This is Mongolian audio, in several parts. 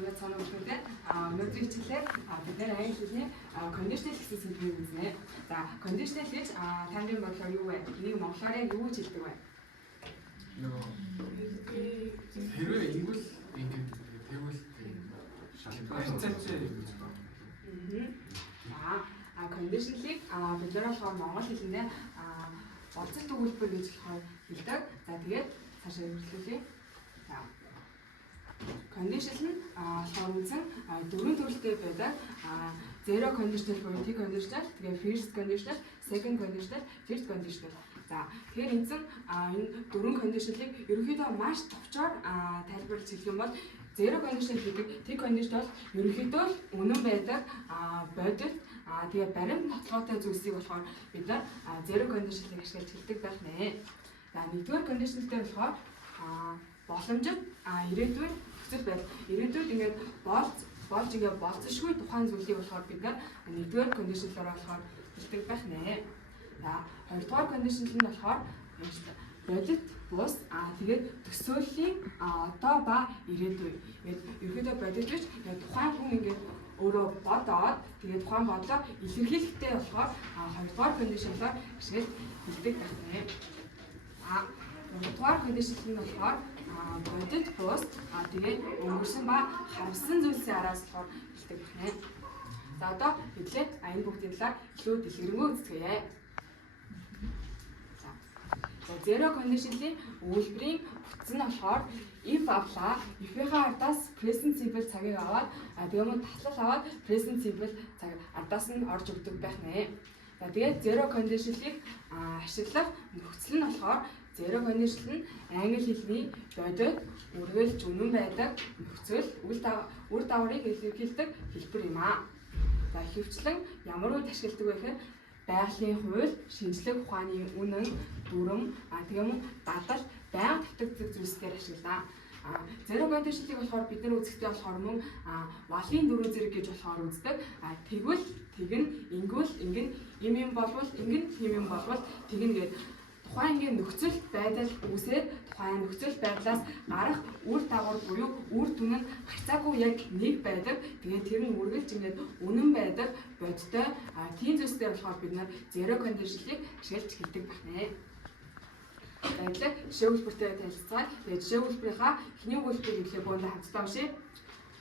Манай цаана бүгдээ өнөөдрийн хичээлээр бид нэр англи хэлний conditional гэсэн сэдвийг үзнэ. За, conditional гэж таны бодлоор юу вэ? Энийг монголоор юу гэж хэлдэг вэ? Хэрвээ ингүүл ингэж тэгвэл шалгалттай юм гэж байна. Conditional-ийг бид нэр болохоор монгол хэлэндээ болцол төгөлбөр гэж болохоор хэлдэг. За, тэгээд цаашаа үргэлжлүүлье. За. Conditional нь болохоор үзэн дөрвөн төрөлтэй байдаг. Zero conditional буюу T conditional, тэгээ first conditional, second conditional, third conditional. За тэгэхээр эзэн энэ дөрвөн conditional-ыг ерөнхийдөө маш товчоор тайлбарлаж хэлэх юм бол zero conditional гэдэг T conditional ерөнхийдөө үнэн байдаг бодит тэгээ баримт нотлоготой зүйлсийг болохоор бид нар zero conditional-ыг ашиглаж хэлдэг байх нэ. За нэгдүгээр conditional дээр болохоор боломжит ирээдүйн нөхцөл байдал. Ирээдүйд ингээд болж ингээд болцсошгүй тухайн зүйлийг болохоор бид нар нэгдүгээр conditional-аар болохоор хэлдэг байх нэ. За хоёрдугаар conditional нь болохоор бодит бус тэгээд төсөөллийн одоо ба ирээдүй. Ингээд ерөөдөө бодит гэж тухайн хүн ингээд өөрөө бодоод тэгээд тухайн бодлоо илэрхийлэхтэй болохоор хоёрдугаар conditional-аар ашиглаж хэлдэг байх нэ. Гуравдугаар conditional нь болохоор бодит бус тэгээд өнгөрсөн ба харсан зүйлсийн араас болохоор хэлдэг байна. За одоо хэвлээ энэ бүгдийн талаар илүү дэлгэрэнгүй үздэгэ. За zero conditional-ийн үйлбэрийн бүтэн нь болохоор if авлаа, if-ийнхаа ардаас present simple цагийг аваад тэгээд таслал аваад present simple цаг ардаас нь орж өгдөг байх нэ. За тэгээд zero conditional-ийг ашиглах нөхцөл нь болохоор zero conditional нь англи хэлний бодит үргэлж үнэн байдаг нөхцөл үр дагаврыг илэрхийлдэг хэлбэр юм аа. За хөвчлэн ямар үед ашигладаг вэ гэхээр байгалийн хууль, шинжлэх ухааны үнэн, дүрм, тэгээд дадал, байнга тавтагддаг зүйлсээр ашиглаа. Zero conditional-ыг болохоор бид нар үзэхдээ болохоор мөн валын дөрөв зэрэг гэж болохоор үздэг. Тэгвэл тэгнэ, ингүүл ингэн, юм болвол ингэн, юм болвол тэгнэ гэдэг тухайн ингээд нөхцөл байдал үүсээд тухайн нөхцөл байдлаас гарах үр дагавар буюу үр дүн нь хацаагүй яг нэг байдаг. Тэгээд тэр нь үргэлж ингээд үнэн байдаг бодтой тийм зүйлсээр болохоор бид нар zero conditional-ыг ашиглаж хэлдэг байна. Баярлалаа. Жишээ хэлбэртэй танилцгаая. Тэгээд жишээ хэлбэрийнхаа эхний хэлбэрийг эхлээ бөөндөө хамтдаа уншъя.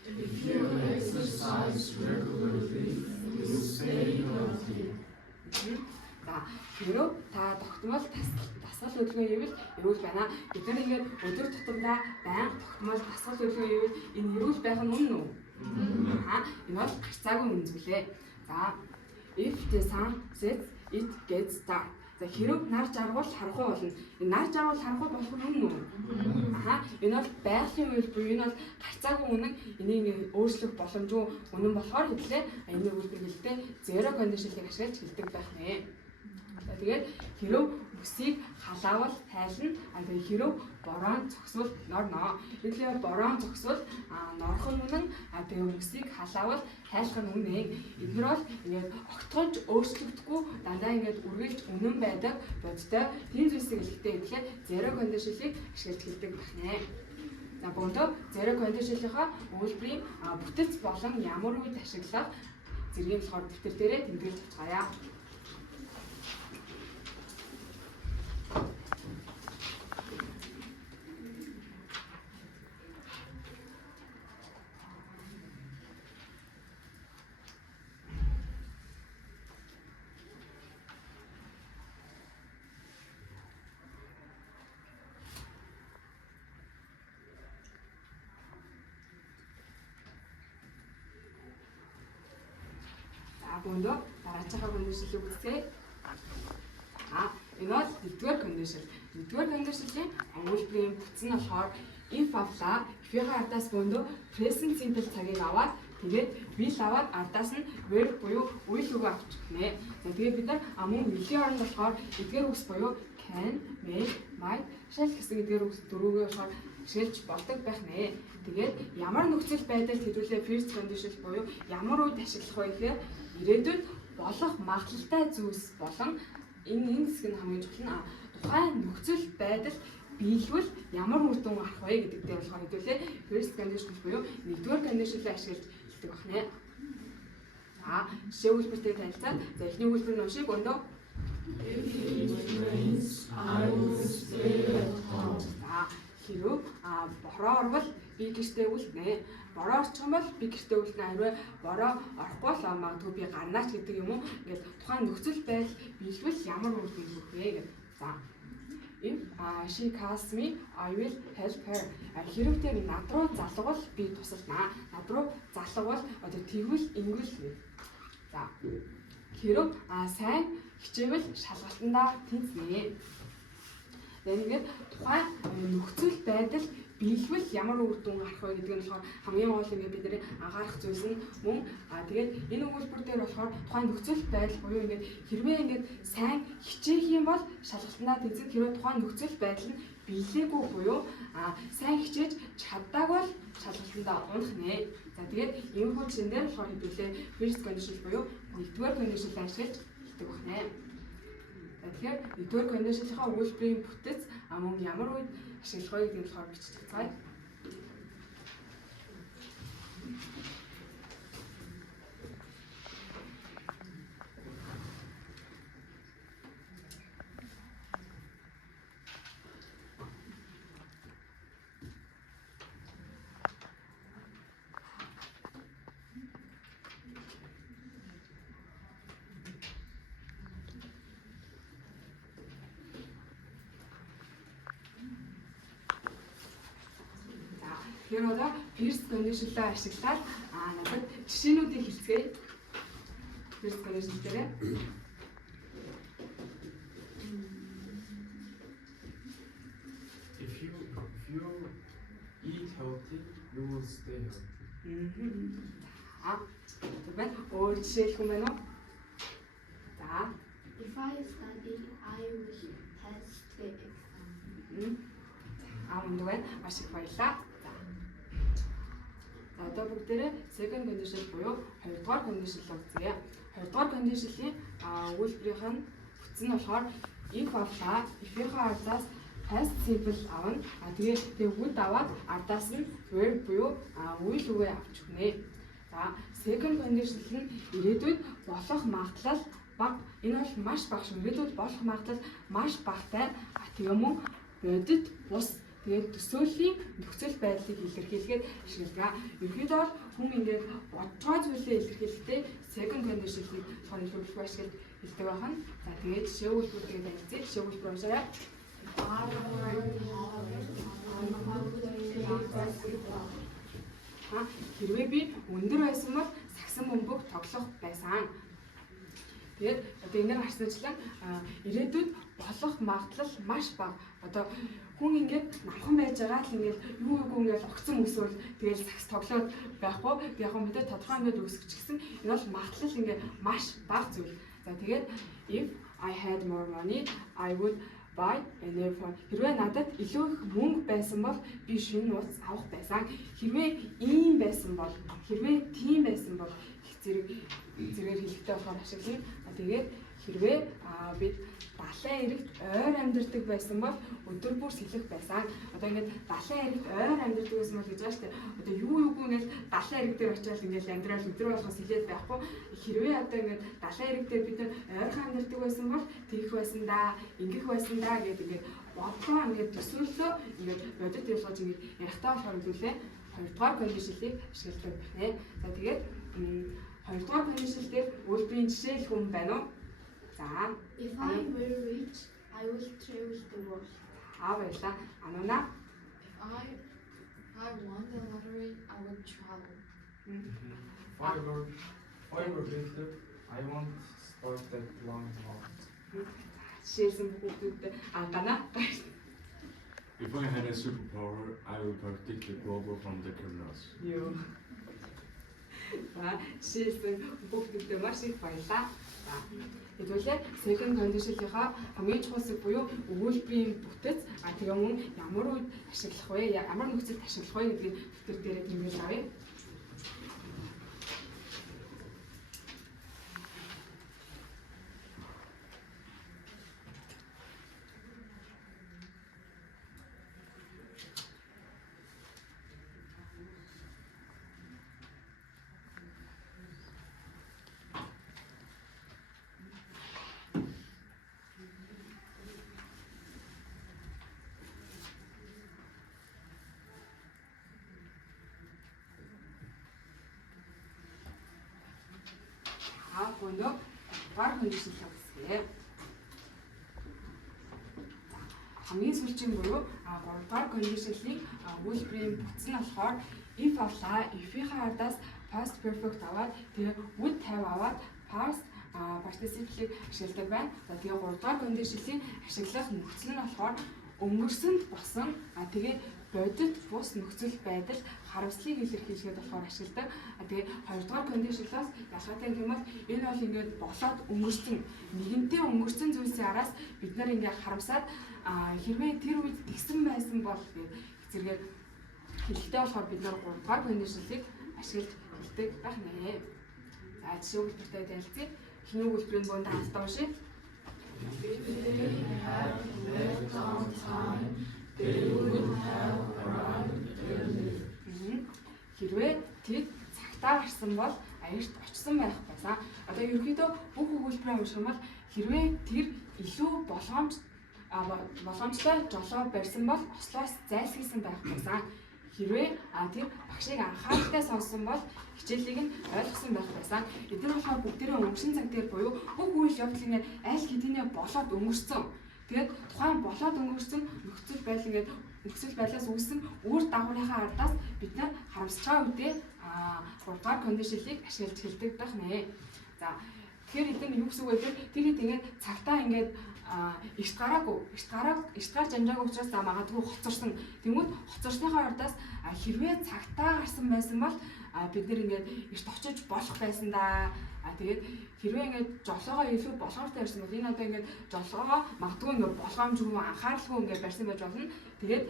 If you exercise regularly, you stay healthy. Хэрвээ та тогтмол дасгал хөдөлгөөн ивэл эрүүл байна. Бид нар ингээд өдөр тутамдаа байнга тогтмол дасгал хөдөлгөөн ивэл энэ эрүүл байх нь үнэн үү? Энэ бол гарцаагүй үнэн зүйлээ. За if the sun sets it gets dark. За хэрвээ нар жаргал харахгүй болно. Энэ нар жаргал харахгүй болох нь үнэн үү? Энэ бол байгалийн үйл буюу энэ бол гарцаагүй үнэн. Энийг өөрчлөх боломжгүй үнэн болохоор хэвлээ энэ үйлдэл хэлдэг zero conditional-ыг ашиглаж хэлдэг байх нэ. Тэгээд хэрв мөсийг халаавал тайлна. Тэгээд хэрв бороо зогсвол норно. Эдгээр бороо зогсвол норох нь үнэн. Тэгээд мөсийг халаавал тайлах нь үнэн. Эдгээр бол ингээд огтхонч өөрчлөгдөхгүй дандаа ингээд үргэлж үнэн байдаг бодтой тийм зүйлсийг хэлэхдээ идэхлээр zero conditional-ыг ашиглаж хэлдэг байна. За бөөндөө zero conditional-ийнхаа үйлбэрийн бүтэц болон ямар үед ашиглах зэргийн болохоор дэвтэр дээрээ тэмдэглэж авцгаая. Бөөндөө дараачихаа conditional-ыг үзье. Энэ бол нэгдүгээр conditional. Нэгдүгээр conditional-ийн үйлбэрийн бүтэн нь болохоор if авлаа, if-ийнхаа ардаас бөөндөө present simple цагийг аваад тэгээд will аваад ардаас нь verb буюу үйл үг авчих нэ. За тэгээд бид нар мөн will-ийн оронд болохоор эдгээр үгс буюу can, may, might, shall гэсэн эдгээр үгс дөрвөөгөө болохоор ашиглаж болдог байх нэ. Тэгээд ямар нөхцөл байдалд хэдүүлээ first conditional буюу ямар үед ашиглах вэ гэхээр ирээдүйд болох магадлалтай зүйлс болон энэ хэсэг нь хамгийн чухал нь тухайн нөхцөл байдал биелвэл ямар үр дүн гарах вэ гэдэг дээр болохоор хэдүүлээ first condition буюу нэгдүгээр condition-ыг ашиглаж хэлдэг байна. За жишээ үйлдвэртэй танилцаад за эхний үйлдвэр нь уншиг өндөө. If it rains, I will stay at home. За хэрвээ бороо орвол би гэртээ үлднэ. Бороо орчих юм бол би гэртээ үлднэ. Хэрвээ бороо орохгүй л магадгүй би гарнаач гэдэг юм уу. Ингээд тухайн нөхцөл байдал биелвэл ямар үр дүн өгөх вэ гэдэг. За if she calls me, I will help her. Хэрэг тэр над руу залгавал би тусалнаа. Над руу залгавал одоо тэгвэл ингэвэл. За хэрэг сайн хичээвэл шалгалтандаа тэнцнэ. Тэгээд тухайн нөхцөл байдал биелвэл ямар үр дүн гарах вэ гэдэг нь болохоор хамгийн гол ингээд бид нэр анхаарах зүйлс нь мөн тэгээд энэ өгүүлбэр дээр болохоор тухайн нөхцөл байдал буюу ингээд хэрвээ ингээд сайн хичээх юм бол шалгалтандаа тэнцэн хэрвээ тухайн нөхцөл байдал нь биелээгүй буюу сайн хичээж чаддаг бол шалгалтандаа унах нэ. За тэгээд энэ хүү чин дээр болохоор хэдүүлээ first condition буюу нэгдүгээр condition ашиглаж хэлдэг байна. Тэгэхээр нэгдүгээр condition-ийнхаа өгүүлбэрийн бүтэц мөн ямар үед ашиглах вэ гэдэг нь болохоор бичиж байгаа. Тэгэхээр одоо first condition-лаа ашиглаад надад жишээнүүдийг хэлцгээе. First condition дээр If you eat healthy, you will stay healthy. тэгээд өөр жишээ хэлэх юм байна уу? За. If I study, I will pass the exam. Үнэхээр маш их баярлалаа. За одоо бүгдээрээ second condition буюу хоёрдугаар condition л үзье. Хоёрдугаар condition-ийн үйлдвэрийнх нь бүтэн нь болохоор if авлаа, if-ийнхээ ардаас past simple авна. Тэгээд would аваад ардаас нь verb буюу үйл үгээ авч өгнө. За second condition нь ирээдүйд болох магадлал бага. Энэ бол маш бага шүү. Ирээдүйд болох магадлал маш багатай. Тийм үү? Бодит бус тэгээд төсөөлийн нөхцөл байдлыг илэрхийлэхэд ашигладаг. Ерөнхийдөө хүн ингээд бодцоо зүйлээ илэрхийлэхдээ second condition-ийг сонирхолтой ашиглаж хэлдэг байна. За тэгээд жишээ үйлдвэртэй танилцъя. Жишээ үйлдвэр уншаарай. Хэрвээ би өндөр байсан бол сагсан бөмбөг тоглох байсан. Тэгээд одоо энэ харсанчлан ирээдүйд болох магадлал маш бага. Одоо хүн ингээд намхан байж байгаа л ингээд юу ингээд огцон өсвөл тэгээд сакс тоглоод байхгүй. Би яг мэдээ тодорхой хэмжээнд өсөж гисэн. Энэ бол магадлал ингээд маш бага зүйл. За тэгээд if I had more money, I would buy a new phone. Хэрвээ надад илүү их мөнгө байсан бол би шинэ нууц авах байсан. Хэрвээ ийм байсан бол, хэрвээ тийм байсан бол зэрэг хэлэхтэй болохоор ашиглана. Тэгээд хэрвээ бид далайн эрэгт ойр амьдардаг байсан бол өдөр бүр сэлэх байсан. Одоо ингээд далайн эрэгт ойр амьдардаг байсан бол гэж байгаа шүү дээ. Одоо юу ингээд далайн эрэг дээр очиад ингээд амьдрал өдөр болгоо сэлээд байхгүй. Хэрвээ одоо ингээд далайн эрэг дээр бид ойрхон амьдардаг байсан бол тэгэх байсан да, ингэх байсан да гэдэг ингээд бодлоо ингээд төсөөллөө ингээд бодит ялгаж ингээд ярихтаа болохоор үлээ хоёрдугаар condition-ийг ашигладаг байна. За тэгээд хоёрдугаар condition дээр үйлдвэрийн жишээ хэлэх юм байна уу? За. If I were rich, I will travel the world. Баярлалаа. Ануна. If I won the lottery, I would travel. If I were richer, I won't start that long haul. Жишээлсэн бүхүүдэд гана. If I had a superpower, I would protect the globe from the criminals. Юу. Жишээлсэн бүхүүдэд маш их баярлалаа. Хэдүүлээ second condition-ийнхаа хамгийн чухал хэсэг буюу өгүүлбэрийн бүтэц тэгээ мөн ямар үед ашиглах вэ? Ямар нөхцөлд ашиглах вэ гэдгийг төр дээрээ тэмдэглэж авъя. бөндөө 3-р кондишнл үзье. Хамгийн сүүлчийн буюу 3-р кондишнлийг үйлдвэрийн бүтэн нь болохоор if авлаа, if-ийн ардаас past perfect аваад тэгээ would have аваад past participle-ийг ашигладаг байна. За тэгээ 3-р кондишнлийн ашиглах нөхцөл нь болохоор өнгөрсөнд босон тэгээ бодит бус нөхцөл байдал харамслыг илэрхийлэхэд болохоор ашигладаг. Тэгээ 2-р кондишнлаас ялгаатай юм бол энэ бол ингээд болоод өнгөрсөн нэгэнтээ өнгөрсөн зүйлсийн араас бид нар ингээд харамсаад хэрвээ тэр үед тэгсэн байсан бол гэдэг зэрэг хэлэхдээ болохоор бид нар 3-р кондишнлыг ашиглаж хэлдэг байх нэ. За жишээ үйлдвэртэй танилцъя. Эхний үйлдвэрийн бөөнд хамтдаа уншъя. If they had left on time, they would have arrived early. Хэрвээ тэд цагтаа гарсан бол аярт очсон байх байсан. Одоо ерөнхийдөө бүх өгүүлбэрээ унших юм бол хэрвээ тэр илүү болгоомжтой жолоо барьсан бол ослоос зайлсхийсэн байх байсан. Хэрвээ тэр багшийг анхааралтай сонссон бол хичээлийг нь ойлгосон байх байсан. Эдгээр болохоор бүгдээрээ өнгөрсөн цаг дээр буюу бүх үйл явдал ингээд аль хэдийнэ болоод өнгөрсөн. Тэгээд тухайн болоод өнгөрсөн нөхцөл байдал ингээд нөхцөл байдлаас үүссэн үр дагаврынхаа ардаас бид нар харамсаж байгаа үедээ 3-р кондишнлийг ашиглаж хэлдэг байх нэ. За тэгэхээр эдгээр юу гэсэн үг вэ гэхээр тэр хэд ингээд цагтаа ингээд эрт гарч амжаагүй учраас за магадгүй хоцорсон. Тэнгүүд хоцорсныхаа ардаас хэрвээ цагтаа гарсан байсан бол бид нэр ингээд эрт очиж болох байсан да. Тэгээд хэрвээ ингээд жолоогоо илүү болгоомжтой барьсан бол энэ одоо ингээд жолоогоо магадгүй ингээд болгоомжгүй анхааралгүй ингээд барьсан байж болно. Тэгээд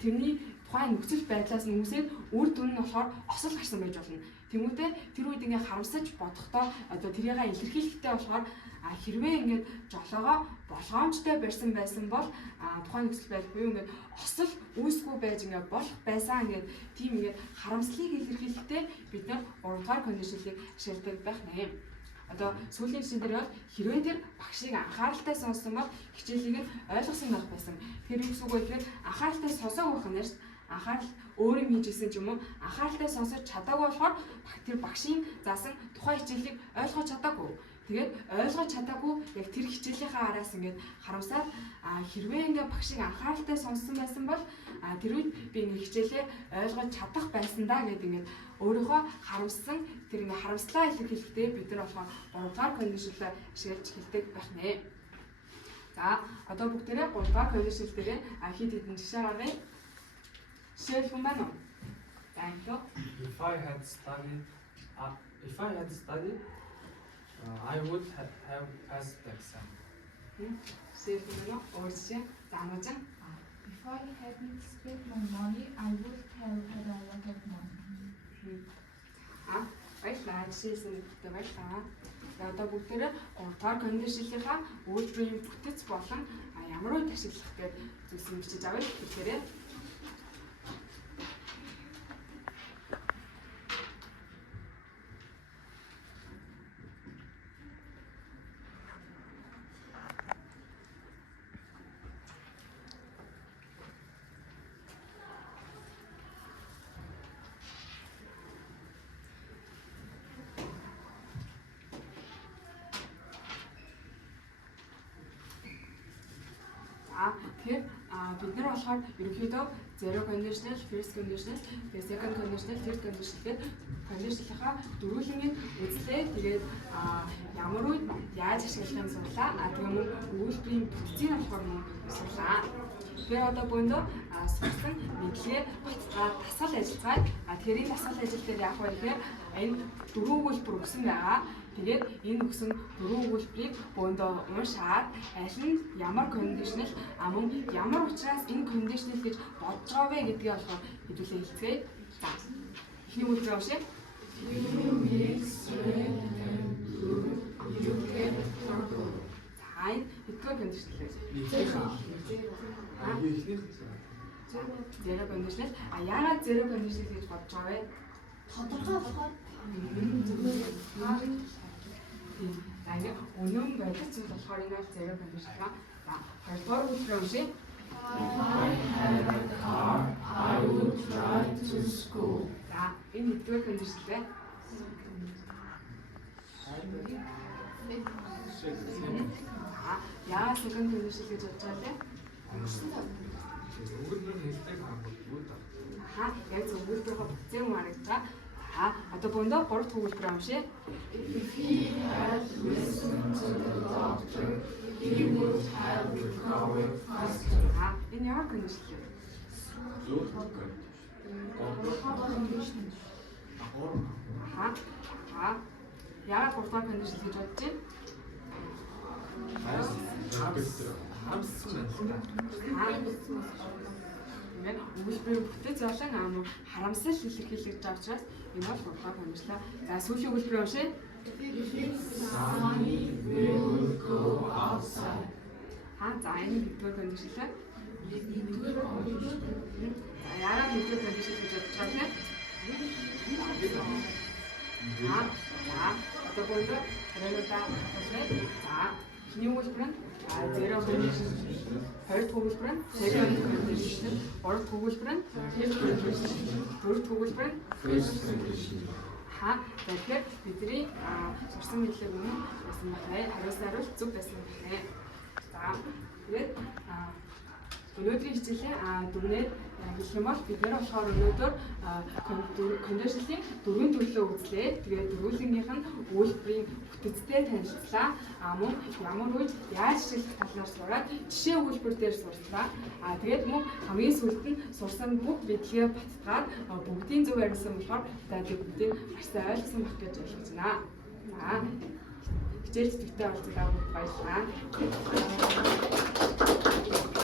тэрний тухайн нөхцөл байдлаас нь үүсээд үр дүн нь болохоор осол гарсан байж болно. Тэмүүтээ тэр үед ингээд харамсаж бодохдоо одоо тэрийг илэрхийлэхдээ болохоор хэрвээ ингээд жолоогоо болгоомжтой барьсан байсан бол тухайн нөхцөл байдал буюу ингээд осол үүсгүй байж ингээд болох байсан ингээд тийм ингээд харамслыг илэрхийлэхдээ бид нар 3-р кондишнлийг ашигладаг байх нэ. Одоо сүүлийн жишээ дээр бол хэрвээ тэр багшийг анхааралтай сонссон бол хичээлийг нь ойлгосон байх байсан. Тэр юу гэсэн үг вэ гэхээр анхааралтай сонсоогүй байх нь шүү. Анхаарал өөрөө хийжсэн ч юм уу анхааралтай сонсож чадаагүй болохоор тэр багшийн заасан тухайн хичээлийг ойлгож чадаагүй. Тэгээд ойлгож чадаагүй яг тэр хичээлийнхаа араас ингээд харамсаад хэрвээ ингээд багшийг анхааралтай сонссон байсан бол тэр үед би ингээд хичээлээ ойлгож чадах байсан да гэдэг ингээд өөрийнхөө харамссан тэр ингээд харамслаа илэрхийлэхдээ бид нар болохоор 3-р кондишнлээ ашиглаж хэлдэг байх нэ. За одоо бүгдээрээ 3-р кондишнл дээр хэд хэдэн жишээ гаргая. Жишээ хүн байна уу? За энэ If I had studied, I would have passed the exam. Жишээ хүн байна уу? Жишээ заамжаа. If I hadn't spent my money, I would have had a lot of money. Баярлалаа. Жишээсэн баярлалаа. Одоо бүгдээрээ 3-р кондишнлийнхаа үйлдвэрийн бүтэц болон ямар үед ашиглах гэж зүйлсийг бичиж авъя. Тэгэхээр бид нар болохоор ерөнхийдөө zero conditional, first conditional, тэгээ second conditional, third conditional гэдэг кондишнлийнхаа дөрвөлнгийн үзлээ. Тэгээд ямар үед яаж ашиглахыг сурлаа. Тэгээ мөн үйлдвэрийн бүтцийг болохоор мөн сурлаа. Тэгэхээр одоо бөөндөө сурсан мэдлэгээ баталгаад дасгал ажиллагаа. Тэгэхээр энэ дасгал ажил дээр яах вэ гэхээр энэ дөрвөн үйлдвэр өгсөн байгаа. Тэгээд энэ өгсөн дөрвөн үйлдвэрийг бөөндөө уншаад аль нь ямар кондишнл мөн ямар учраас энэ кондишнл гэж бодож байгаа вэ гэдгийг болохоор хэдүүлээ хэлцгээе. За. Эхний үйлдвэр уншъя. You mix red and blue, you get purple. За, хэдгээр кондишнл вэ? Zero conditional. Яагаад zero conditional гэж бодож байгаа вэ? тодорхой болохоор За ингээд үнэн байдаг зүйл болохоор энэ бол zero conditional ба. За, хоёрдугаар үйлдвэр уншъя. If I had a car, I would drive to school. За, энэ хэдгээр conditional вэ? Яа second condition гэж бодож байгаа лээ? Өгүүлбэр хэлдэг хамаагүй та. Яг зөвлөлтөөр бүцэн марагдаа. Одоо бөндөө 3 дахь өгүүлбэр амшиг. If he had listened to the doctor, he would have recovered faster. Энэ ямар condition вэ? Яагаад 3 дахь condition гэж бодож байна? Хамсан байна. Ингээд өгүүлбэрийн бүтэц болон харамсал илэрхийлэгдэж байгаа учраас энэ бол 3 дахь condition. За сүүлийн өгүүлбэр уншъя. Sunny will go outside. За энэ нэгдүгээр condition. Яагаад нэгдүгээр condition гэж бодож байгаа вэ? Одоо бөндөө харагдаа байна. Эхний өгүүлбэр нь zero condition. Хоёр дахь өгүүлбэр нь second condition. Гурав дахь өгүүлбэр нь first condition. Дөрөв дахь өгүүлбэр нь first condition. Тэгэхээр бидний сурсан мэдлэг үнэн байсан байна. Хариулсан хариулт зөв байсан байна. За тэгээд өнөөдрийн хичээлийн дүгнэлт хэлэх юм бол бид нэр болохоор өнөөдөр condition-ийн дөрвөн төрлөө үзлээ. Тэгээд дөрвөлгийнх нь үйлдвэрийн бүтэцтэй танилцлаа. Мөн ямар үйл яаж шилжих талаар сураад жишээ үйлдвэр дээр сурчлаа. Тэгээд мөн хамгийн сүүлд нь сурсан бүх бидлэгээ баттгаад бүгдийн зөв хариулсан болохоор та бүгдийг маш сайн ойлгосон байх гэж ойлгож байна. Хичээл зүгтээ болцоод баярлалаа.